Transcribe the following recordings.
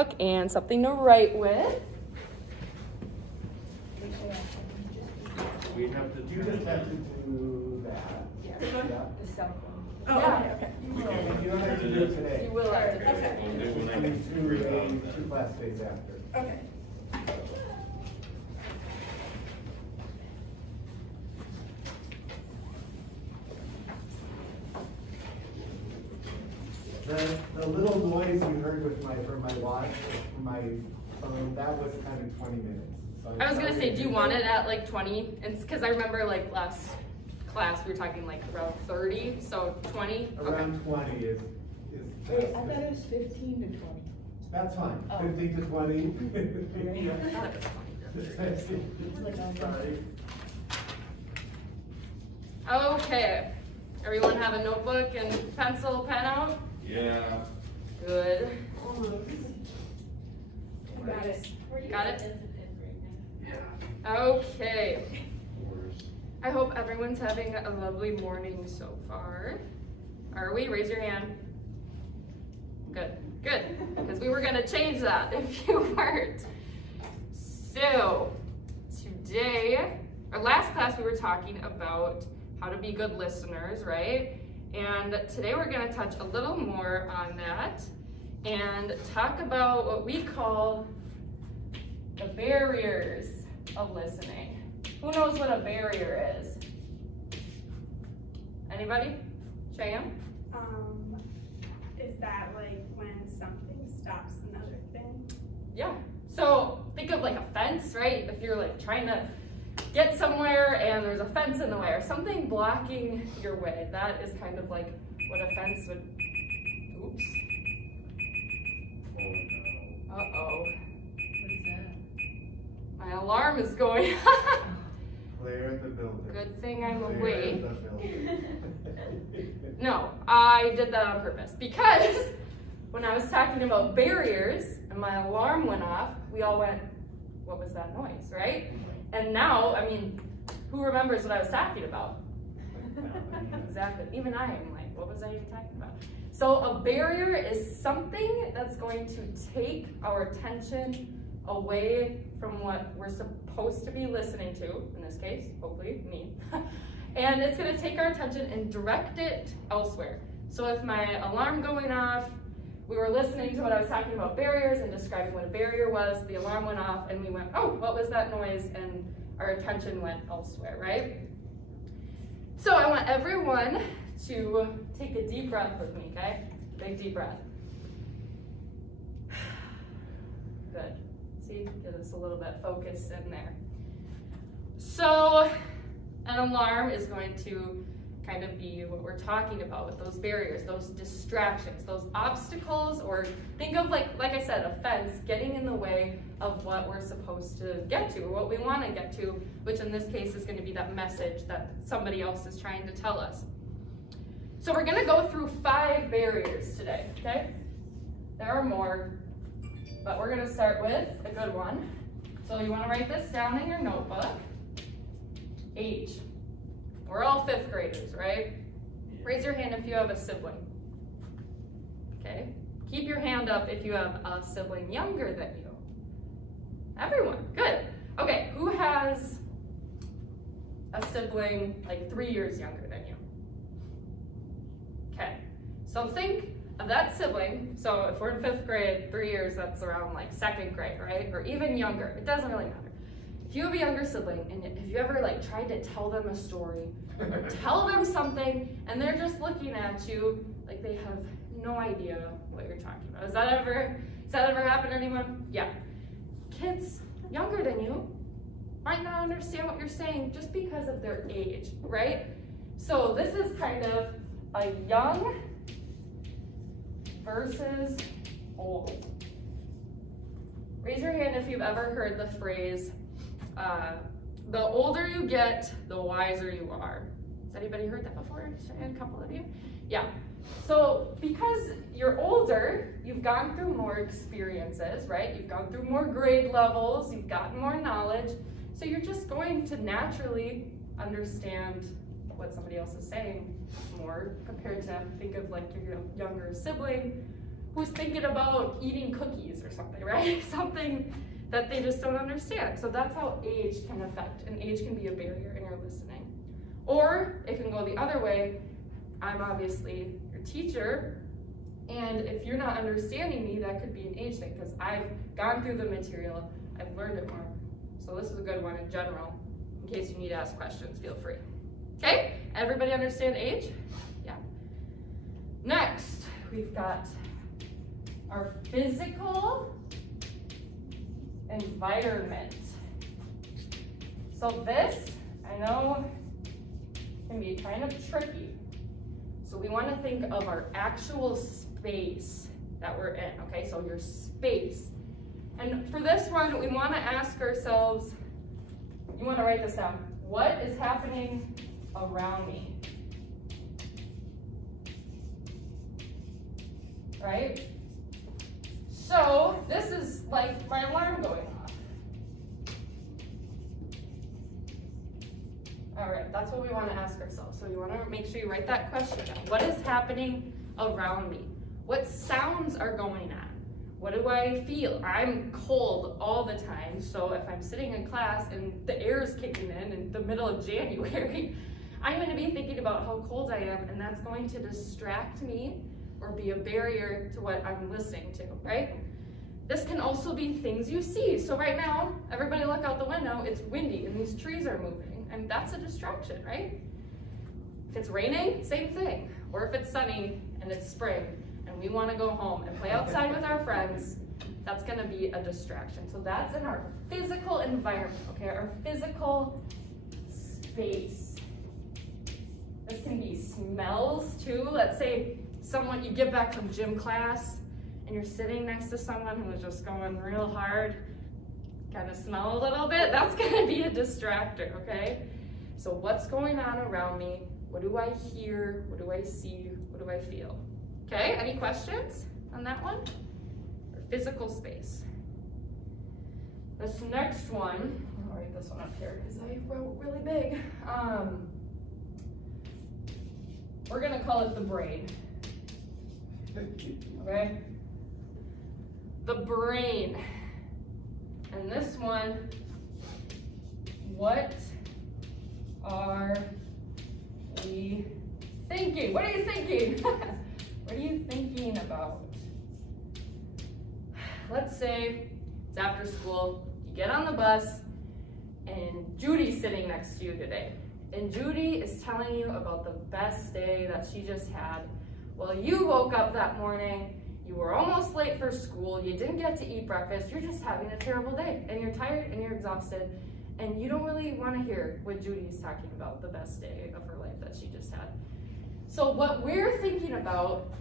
notebook and something to write with. We have to. You just have to do that. Yeah. The cell phone. Oh, Yeah. okay. And you don't have to do it today. You will have to. Okay. We'll do when I Just get do two class days after. Okay. The little noise you heard with from my watch, from my phone, that was kind of 20 minutes. So I was gonna say, do you want it at like 20? It's because I remember like last class we were talking like around 30, so 20. Around 20 is. Wait, I thought it was 15 to 20. That's fine, Oh. 15 to 20. Okay. I thought it was 20. Sorry. Okay, everyone have a notebook and pencil, pen out? Yeah. Good. Got it. Got it? Yeah. Okay. Of course. I hope everyone's having a lovely morning so far. Are we? Raise your hand. Good, good, because we were gonna change that if you weren't. So, today, our last class we were talking about how to be good listeners, right? And today we're gonna touch a little more on that and talk about what we call the barriers of listening. Who knows what a barrier is? Anybody? Cheyenne? Is that like when something stops another thing? Yeah. So think of like a fence, right? If you're like trying to get somewhere and there's a fence in the way or something blocking your way, that is kind of like what a fence would. Oops. Oh no. Uh-oh. What is that? My alarm is going. Clear the building. Good thing I'm Clear awake. the building. No, I did that on purpose because when I was talking about barriers and my alarm went off, we all went, what was that noise, right? And now, I mean, who remembers what I was talking about? Exactly. Even I am like, what was I even talking about? So a barrier is something that's going to take our attention away from what we're supposed to be listening to, in this case, hopefully me. And it's gonna take our attention and direct it elsewhere. So if my alarm going off, we were listening to what I was talking about barriers and describing what a barrier was, the alarm went off and we went, oh, what was that noise? And our attention went elsewhere, right? So I want everyone to take a deep breath with me, okay? Big deep breath. Good. See, get us a little bit focused in there. So an alarm is going to kind of be what we're talking about with those barriers, those distractions, those obstacles, or think of like I said, a fence getting in the way of what we're supposed to get to, or what we want to get to, which in this case is going to be that message that somebody else is trying to tell us. So we're going to go through 5 barriers today, okay? There are more, but we're going to start with a good one. So you want to write this down in your notebook. Age. We're all 5th graders, right? Raise your hand if you have a sibling. Okay? Keep your hand up if you have a sibling younger than you. Everyone, good. Okay, who has a sibling like 3 years younger than you? Okay, so think of that sibling. So if we're in 5th grade, 3 years, that's around like 2nd grade, right? Or even younger, it doesn't really matter. If you have a younger sibling and if you ever like tried to tell them a story or tell them something and they're just looking at you like they have no idea what you're talking about. Does that ever happen to anyone? Yeah. Kids younger than you might not understand what you're saying just because of their age, right? So this is kind of a young versus old. Raise your hand if you've ever heard the phrase, the older you get, the wiser you are. Has anybody heard that before? A couple of you? Yeah. So because you're older, you've gone through more experiences, right? You've gone through more grade levels, you've gotten more knowledge, so you're just going to naturally understand what somebody else is saying more compared to think of like your younger sibling who's thinking about eating cookies or something, right? Something that they just don't understand. So that's how age can affect, and age can be a barrier in your listening. Or it can go the other way. I'm obviously your teacher, and if you're not understanding me, that could be an age thing, because I've gone through the material, I've learned it more. So this is a good one in general. In case you need to ask questions, feel free. Okay, everybody understand age? Yeah. Next, we've got our physical environment. So this, I know, can be kind of tricky. So we want to think of our actual space that we're in, okay? So your space. And for this one, we want to ask ourselves, you want to write this down. What is happening around me? Right? So this is like my alarm going off. All right, that's what we want to ask ourselves. So you want to make sure you write that question down. What is happening around me? What sounds are going on? What do I feel? I'm cold all the time, so if I'm sitting in class and the air is kicking in the middle of January, I'm going to be thinking about how cold I am, and that's going to distract me or be a barrier to what I'm listening to, right? This can also be things you see. So right now, everybody look out the window, it's windy and these trees are moving, and that's a distraction, right? If it's raining, same thing. Or if it's sunny and it's spring and we want to go home and play outside with our friends, that's going to be a distraction. So that's in our physical environment, okay? Our physical space. This can be smells too. Let's say you get back from gym class and you're sitting next to someone who's just going real hard, kind of smell a little bit, that's gonna be a distractor, okay? So what's going on around me? What do I hear? What do I see? What do I feel? Okay, any questions on that one? Or physical space. This next one, I'll write this one up here because I wrote really big. We're gonna call it the brain. Okay? The brain. And this one, what are we thinking? What are you thinking? What are you thinking about? Let's say it's after school, you get on the bus, and Judy's sitting next to you today. And Judy is telling you about the best day that she just had. Well, you woke up that morning, you were almost late for school, you didn't get to eat breakfast, you're just having a terrible day, and you're tired and you're exhausted, and you don't really want to hear what Judy is talking about, the best day of her life that she just had. So what we're thinking about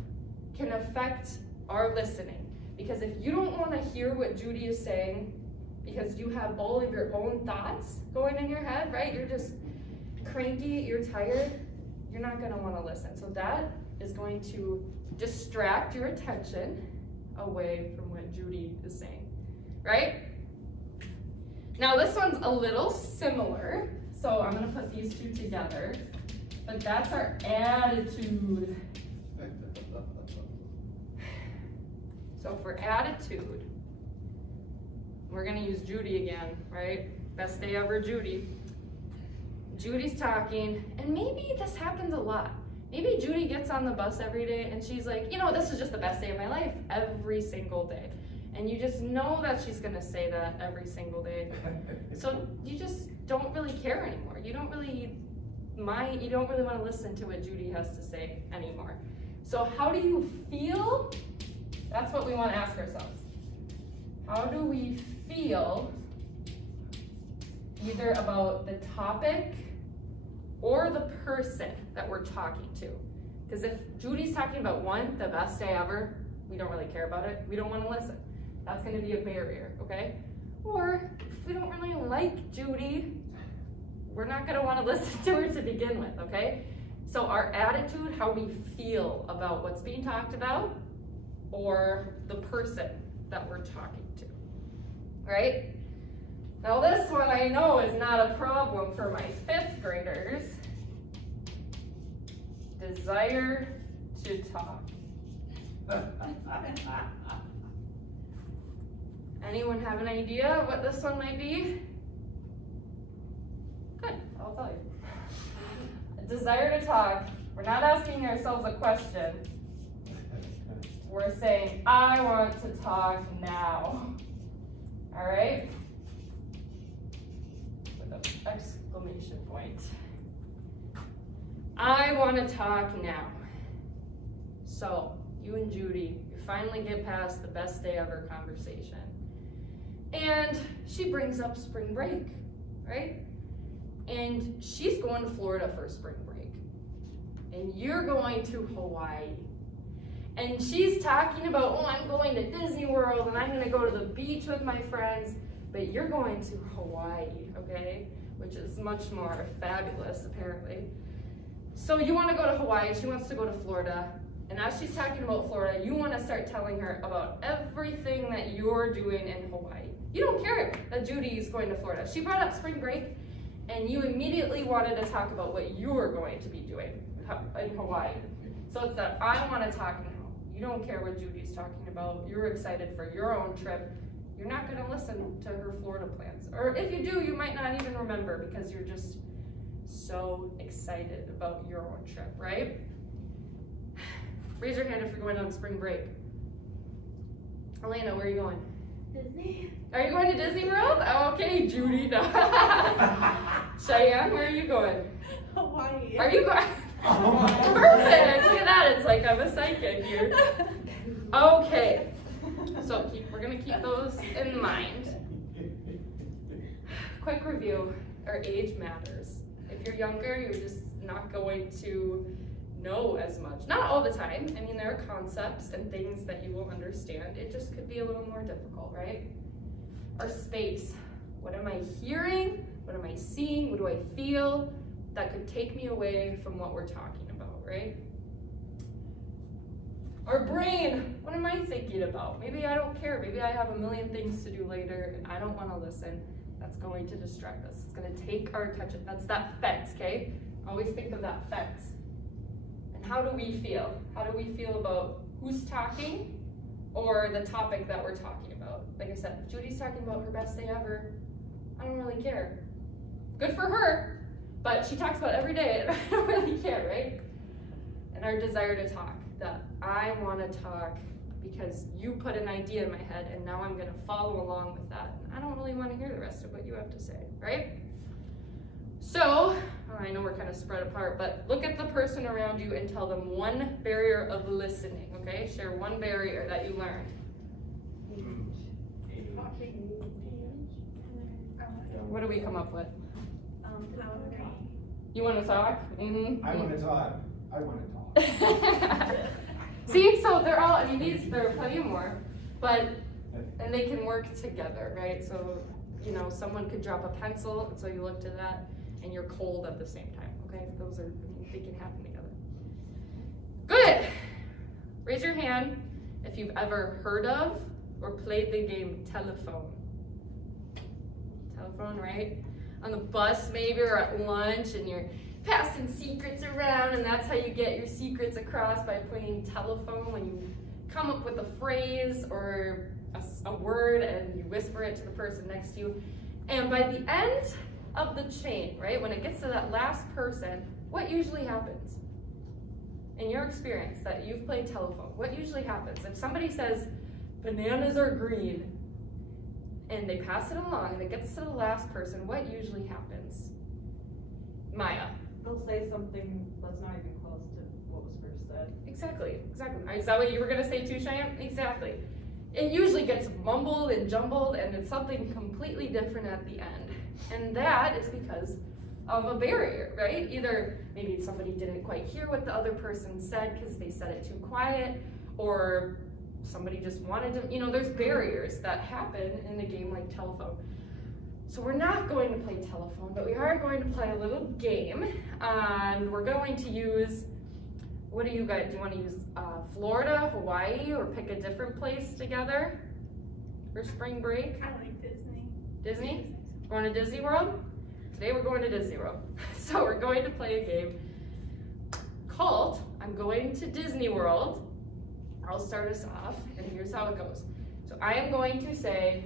can affect our listening, because if you don't want to hear what Judy is saying, because you have all of your own thoughts going in your head, right? You're just cranky, you're tired, you're not going to want to listen. So that is going to distract your attention away from what Judy is saying, right? Now this one's a little similar, so I'm going to put these two together, but that's our attitude. So for attitude, we're going to use Judy again, right? Best day ever, Judy. Judy's talking, and maybe this happens a lot. Maybe Judy gets on the bus every day and she's like, this is just the best day of my life every single day. And you just know that she's gonna say that every single day. So you just don't really care anymore. You don't really wanna listen to what Judy has to say anymore. So how do you feel? That's what we wanna ask ourselves. How do we feel either about the topic or the person that we're talking to? Because if Judy's talking about the best day ever, we don't really care about it. We don't want to listen. That's going to be a barrier, okay? Or if we don't really like Judy, we're not going to want to listen to her to begin with, okay? So our attitude, how we feel about what's being talked about, or the person that we're talking to, right? Now this one I know is not a problem for my 5th graders. Desire to talk. Anyone have an idea what this one might be? Good, I'll tell you. A desire to talk. We're not asking ourselves a question. We're saying, I want to talk now. All right? With an exclamation point. I want to talk now. So, you and Judy, you finally get past the best day ever conversation. And she brings up spring break, right? And she's going to Florida for spring break. And you're going to Hawaii. And she's talking about, oh, I'm going to Disney World and I'm going to go to the beach with my friends. But you're going to Hawaii, okay? Which is much more fabulous, apparently. So you want to go to Hawaii, she wants to go to Florida. And as she's talking about Florida, you want to start telling her about everything that you're doing in Hawaii. You don't care that Judy is going to Florida. She brought up spring break, and you immediately wanted to talk about what you're going to be doing in Hawaii. So it's that I want to talk now. You don't care what Judy's talking about. You're excited for your own trip. You're not going to listen to her Florida plans. Or if you do, you might not even remember because you're just so excited about your own trip, right? Raise your hand if you're going on spring break. Elena, where are you going? Disney? Are you going to Disney World? Okay, Judy. No. Cheyenne, where are you going? Hawaii. Are you going? Perfect. Look at that. It's like I'm a psychic here. Okay. So we're gonna keep those in mind. Quick review. Our age matters. If you're younger, you're just not going to know as much. Not all the time. I mean, there are concepts and things that you will understand. It just could be a little more difficult, right? Our space. What am I hearing? What am I seeing? What do I feel? That could take me away from what we're talking about, right? Our brain. What am I thinking about? Maybe I don't care. Maybe I have a million things to do later and I don't want to listen. That's going to distract us. It's going to take our attention. That's that fence, okay? Always think of that fence. And how do we feel? How do we feel about who's talking or the topic that we're talking about? Like I said, if Judy's talking about her best day ever, I don't really care. Good for her, but she talks about it every day and I don't really care, right? And our desire to talk, that I want to talk because you put an idea in my head and now I'm going to follow along with that. And I don't really want to hear the rest of what you have to say, right? So, I know we're kind of spread apart, but look at the person around you and tell them one barrier of listening, okay? Share one barrier that you learned. Talking. What do we come up with? Power. You want to talk? Mm-hmm. I want to talk. I want to talk. See, so they're all, I mean, there are plenty more, but, and they can work together, right? So, you know, someone could drop a pencil, and so you look to that, and you're cold at the same time, okay? Those are, I mean, they can happen together. Good. Raise your hand if you've ever heard of or played the game telephone. Telephone, right? On the bus maybe, or at lunch, and you're passing secrets around, and that's how you get your secrets across, by playing telephone. When you come up with a phrase or a word and you whisper it to the person next to you, and by the end of the chain, right, when it gets to that last person, what usually happens? In your experience that you've played telephone, what usually happens? If somebody says, bananas are green, and they pass it along and it gets to the last person, what usually happens? Maya. They'll say something that's not even close to what was first said. Exactly. Is that what you were going to say too, Cheyenne? Exactly. It usually gets mumbled and jumbled, and it's something completely different at the end. And that is because of a barrier, right? Either maybe somebody didn't quite hear what the other person said because they said it too quiet, or somebody just wanted to, you know, there's barriers that happen in a game like telephone. So we're not going to play telephone, but we are going to play a little game, and we're going to use, what do you guys, do you want to use Florida, Hawaii, or pick a different place together for spring break? I like Disney. Disney? Going to Disney World? Today we're going to Disney World. So we're going to play a game called I'm Going to Disney World. I'll start us off, and here's how it goes. So I am going to say,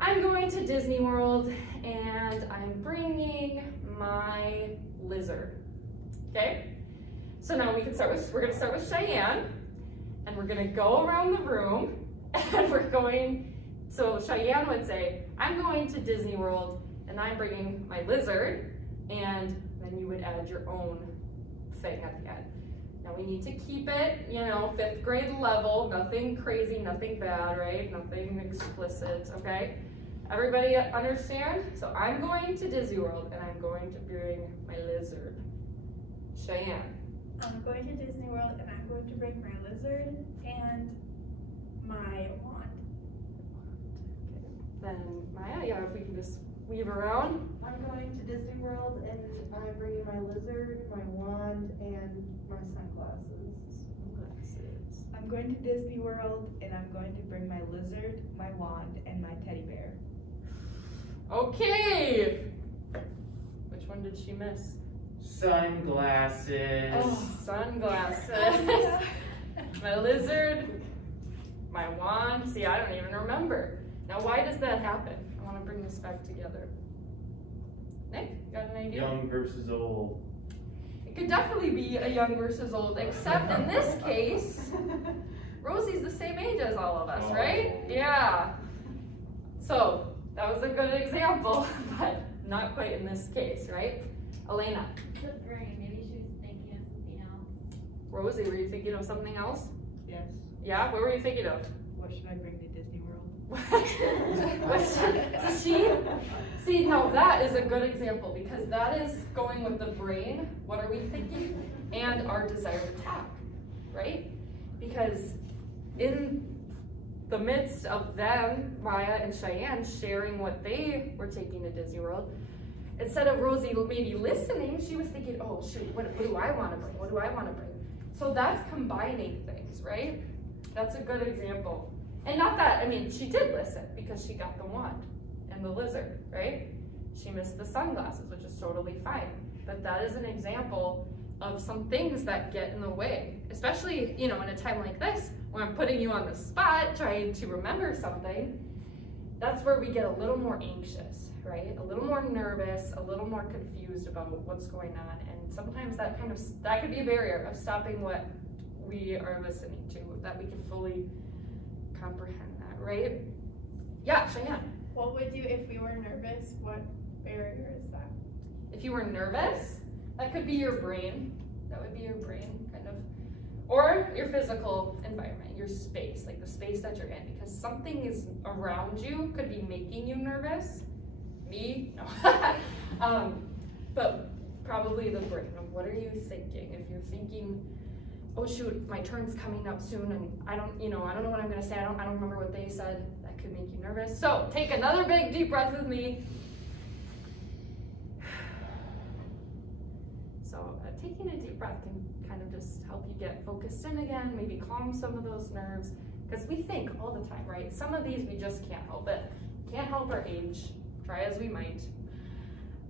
I'm going to Disney World, and I'm bringing my lizard. Okay? So now we're gonna start with Cheyenne, and we're gonna go around the room, and so Cheyenne would say, I'm going to Disney World, and I'm bringing my lizard, and then you would add your own thing at the end. Now we need to keep it, 5th grade level, nothing crazy, nothing bad, right? Nothing explicit, okay? Everybody understand? So I'm going to Disney World, and I'm going to bring my lizard. Cheyenne. I'm going to Disney World and I'm going to bring my lizard and my wand. Then Maya, yeah, if we can just weave around. I'm going to Disney World and I'm bringing my lizard, my wand, and my sunglasses. I'm going to Disney World and I'm going to bring my lizard, my wand, and my teddy bear. Okay. Which one did she miss? Sunglasses. Oh, sunglasses. My lizard, my wand. See, I don't even remember. Now, why does that happen? I want to bring this back together. Nick, you got an idea? Young versus old. It could definitely be a young versus old, except in this case, Rosie's the same age as all of us, right? Yeah. So, that was a good example, but not quite in this case, right? Elena. The brain, maybe she was thinking of something else. Rosie, were you thinking of something else? Yes. Yeah, what were you thinking of? What should I bring to Disney World? See, now that is a good example because that is going with the brain, what are we thinking, and our desired attack, right? Because in the midst of them, Maya and Cheyenne, sharing what they were taking to Disney World, instead of Rosie maybe listening, she was thinking, oh shoot, what do I want to bring? What do I want to bring? So that's combining things, right? That's a good example. And not that, she did listen because she got the wand and the lizard, right? She missed the sunglasses, which is totally fine. But that is an example of some things that get in the way, especially, in a time like this, where I'm putting you on the spot, trying to remember something. That's where we get a little more anxious, right? A little more nervous, a little more confused about what's going on. And sometimes that could be a barrier of stopping what we are listening to, that we can fully comprehend that, right? Yeah, Cheyenne. What would you, if we were nervous, what barrier is that? If you were nervous, that could be your brain. That would be your brain, kind of. Or your physical environment, your space, like the space that you're in. Because something is around you could be making you nervous. Me? No. But probably the brain of what are you thinking? If you're thinking, oh shoot, my turn's coming up soon and I don't know what I'm gonna say, I don't remember what they said, that could make you nervous. So take another big deep breath with me. So taking a deep breath can kind of just help you get focused in again, maybe calm some of those nerves, because we think all the time, right? Some of these we just can't help it. Can't help our age, try as we might.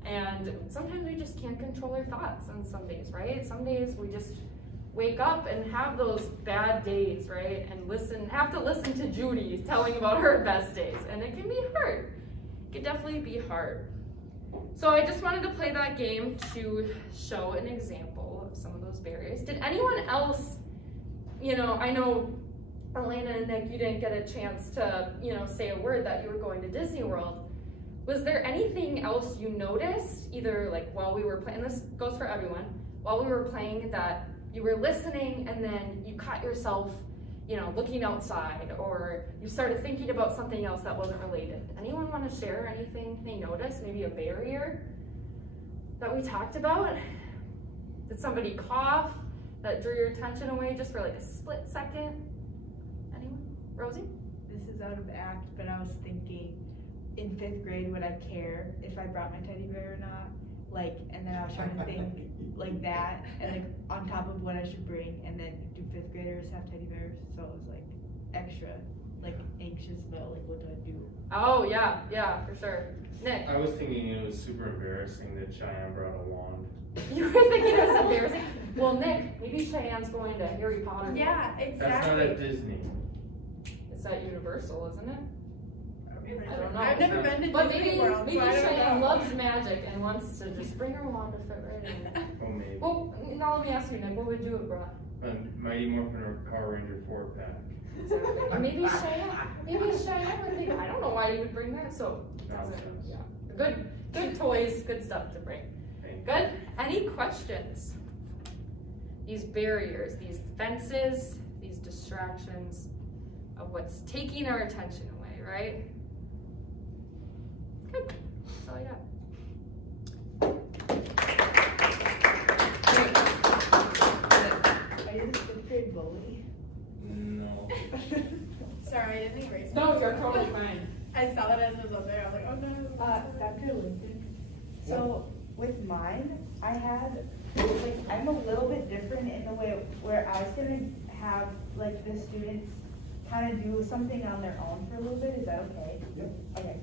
And sometimes we just can't control our thoughts on some days, right? Some days we just wake up and have those bad days, right? And have to listen to Judy telling about her best days. And it can be hard. It can definitely be hard. So I just wanted to play that game to show an example of some of those barriers. Did anyone else, I know Elena and Nick, you didn't get a chance to, say a word that you were going to Disney World. Was there anything else you noticed, either like while we were playing, this goes for everyone, while we were playing that you were listening and then you caught yourself, looking outside, or you started thinking about something else that wasn't related? Anyone want to share anything they noticed, maybe a barrier that we talked about? Did somebody cough that drew your attention away just for like a split second? Anyone? Rosie? This is out of act, but I was thinking, in 5th grade, would I care if I brought my teddy bear or not? And then I was trying to think like that, and on top of what I should bring, and then do 5th graders have teddy bears? So it was extra, anxious about what do I do? Oh, yeah, yeah, for sure. Nick, I was thinking it was super embarrassing that Cheyenne brought a wand. you were thinking it was embarrassing? Well, Nick, maybe Cheyenne's going to Harry Potter. Yeah, That's not at exactly. Disney. It's at Universal, isn't it? I don't know. I've never been to But Disney maybe, World, maybe so I don't Cheyenne know. loves magic and wants to just bring her wand to fit right in. Oh, maybe. Well, now let me ask you, Nick, what would you have brought? Mighty Morphin or Power Ranger 4-pack. Or maybe Cheyenne would think, I don't know why you would bring that, so. Nonsense. Yeah. Good toys, good stuff to bring. Thank you. Good, any questions? These barriers, these fences, these distractions of what's taking our attention away, right? Good, that's all I got. Are you the fifth grade bully? No. Sorry, I didn't erase it. No, you're totally fine. I saw that as it was up there, I was like, oh no. Dr. Lincoln, so with mine, I had, like, I'm a little bit different in the way where I was gonna have, like, the students kind of do something on their own for a little bit, is that okay? Yep. Okay.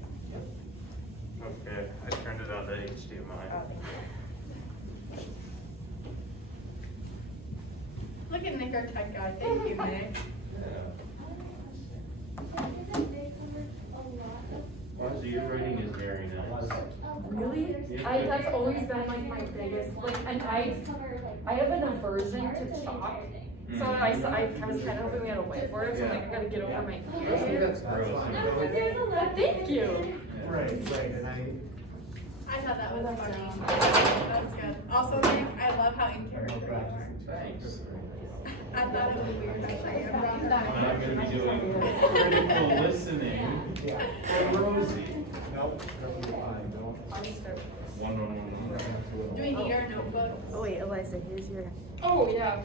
Okay, I turned it on to HDMI. Oh, thank you. Look at Nick, our tech guy, thank you, Nick. Wow, your writing is very nice. Really? Yeah. That's always been like my biggest, like, and I have an aversion to chalk. So I was kind of hoping we had a whiteboard, so I'm like, I gotta get over my I think fear. that's gross. But thank you. Right, and I thought that was funny. That was good. Also, Nick, I love how in character you are. Thanks. I thought it was weird how Cheyenne brought I'm that. gonna be doing critical listening Yeah. for Rosie. Nope, perfectly fine, don't. I'll just start with this. One. Do we need our notebooks? Oh wait, Eliza, here's your. Oh, yeah.